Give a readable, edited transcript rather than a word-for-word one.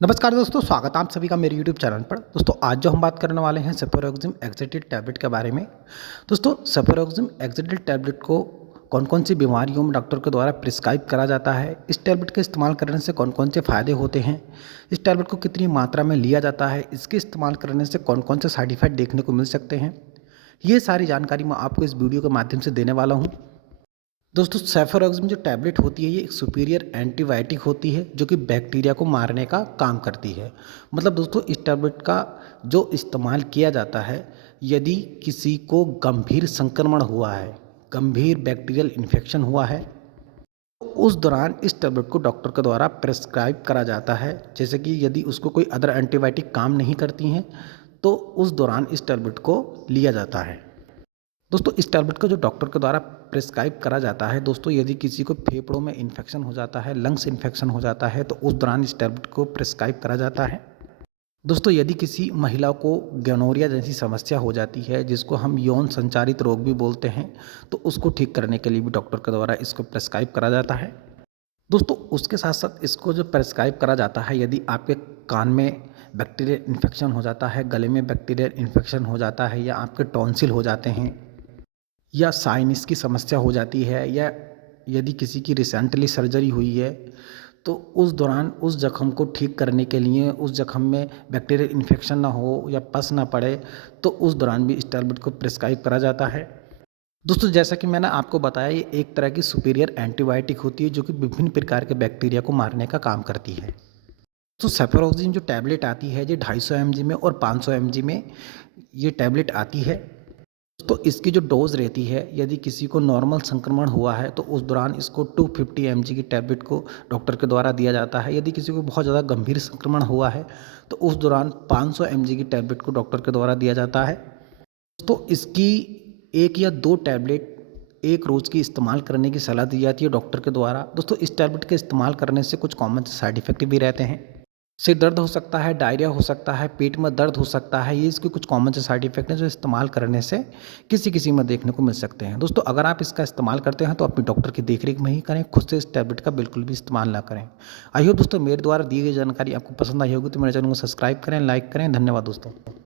नमस्कार दोस्तों, स्वागत है आप सभी का मेरे यूट्यूब चैनल पर। दोस्तों आज जो हम बात करने वाले हैं सेफेरोक्सिम एग्जैक्टेड टैबलेट के बारे में। दोस्तों सेफेरोक्सिम एग्जैक्टेड टैबलेट को कौन कौन सी बीमारियों में डॉक्टर के द्वारा प्रिस्क्राइब करा जाता है, इस टैबलेट के इस्तेमाल करने से कौन कौन से फ़ायदे होते हैं, इस टैबलेट को कितनी मात्रा में लिया जाता है, इसके इस्तेमाल करने से कौन कौन से साइड इफ़ेक्ट देखने को मिल सकते हैं, ये सारी जानकारी मैं आपको इस वीडियो के माध्यम से देने वाला हूँ। दोस्तों सेफेरोक्सिम जो टैबलेट होती है ये एक सुपीरियर एंटीबायोटिक होती है जो कि बैक्टीरिया को मारने का काम करती है। मतलब दोस्तों इस टैबलेट का जो इस्तेमाल किया जाता है यदि किसी को गंभीर संक्रमण हुआ है, गंभीर बैक्टीरियल इन्फेक्शन हुआ है, तो उस दौरान इस टैबलेट को डॉक्टर के द्वारा प्रेस्क्राइब करा जाता है। जैसे कि यदि उसको कोई अदर एंटीबायोटिक काम नहीं करती हैं तो उस दौरान इस टैबलेट को लिया जाता है। दोस्तों इस टैबलेट को जो डॉक्टर के द्वारा प्रिस्क्राइब करा जाता है, दोस्तों यदि किसी को फेफड़ों में इन्फेक्शन हो जाता है, लंग्स इन्फेक्शन हो जाता है, तो उस दौरान इस टैबलेट को प्रिस्क्राइब करा जाता है। दोस्तों यदि किसी महिला को गोनोरिया जैसी समस्या हो जाती है जिसको हम यौन संचारित रोग भी बोलते हैं, तो उसको ठीक करने के लिए भी डॉक्टर के द्वारा इसको प्रिस्क्राइब करा जाता है। दोस्तों उसके साथ साथ इसको जो प्रिस्क्राइब करा जाता है, यदि आपके कान में बैक्टीरियल इन्फेक्शन हो जाता है, गले में बैक्टीरियल इन्फेक्शन हो जाता है, या आपके टॉन्सिल हो जाते हैं, या साइनस की समस्या हो जाती है, या यदि किसी की रिसेंटली सर्जरी हुई है, तो उस दौरान उस ज़ख्म को ठीक करने के लिए, उस ज़ख्म में बैक्टीरियल इन्फेक्शन ना हो या पस ना पड़े, तो उस दौरान भी इस टैबलेट को प्रिस्क्राइब करा जाता है। दोस्तों जैसा कि मैंने आपको बताया ये एक तरह की सुपीरियर एंटीबायोटिक होती है जो कि विभिन्न प्रकार के बैक्टीरिया को मारने का काम करती है। तो सेफेरोक्सिम जो टैबलेट आती है ये 250 mg में और 500 mg में ये टैबलेट आती है। तो इसकी जो डोज़ रहती है, यदि किसी को नॉर्मल संक्रमण हुआ है तो उस दौरान इसको 250 mg की टैबलेट को डॉक्टर के द्वारा दिया जाता है। यदि किसी को बहुत ज़्यादा गंभीर संक्रमण हुआ है तो उस दौरान 500 mg की टैबलेट को डॉक्टर के द्वारा दिया जाता है। तो इसकी 1 या 2 टैबलेट एक रोज़ की इस्तेमाल करने की सलाह दी जाती है डॉक्टर के द्वारा। दोस्तों इस टैबलेट के इस्तेमाल करने से कुछ कॉमन साइड इफ़ेक्ट भी रहते हैं। सिर दर्द हो सकता है, डायरिया हो सकता है, पेट में दर्द हो सकता है, ये इसके कुछ कॉमन से साइड इफ़ेक्ट हैं जो इस्तेमाल करने से किसी-किसी में देखने को मिल सकते हैं। दोस्तों अगर आप इसका इस्तेमाल करते हैं तो अपने डॉक्टर की देख-रेख में ही करें, खुद से इस टैबलेट का बिल्कुल भी इस्तेमाल ना करें। आई होप दोस्तों मेरे द्वारा दी गई जानकारी आपको पसंद आई होगी, तो मेरे चैनल को सब्सक्राइब करें, लाइक करें। धन्यवाद दोस्तों।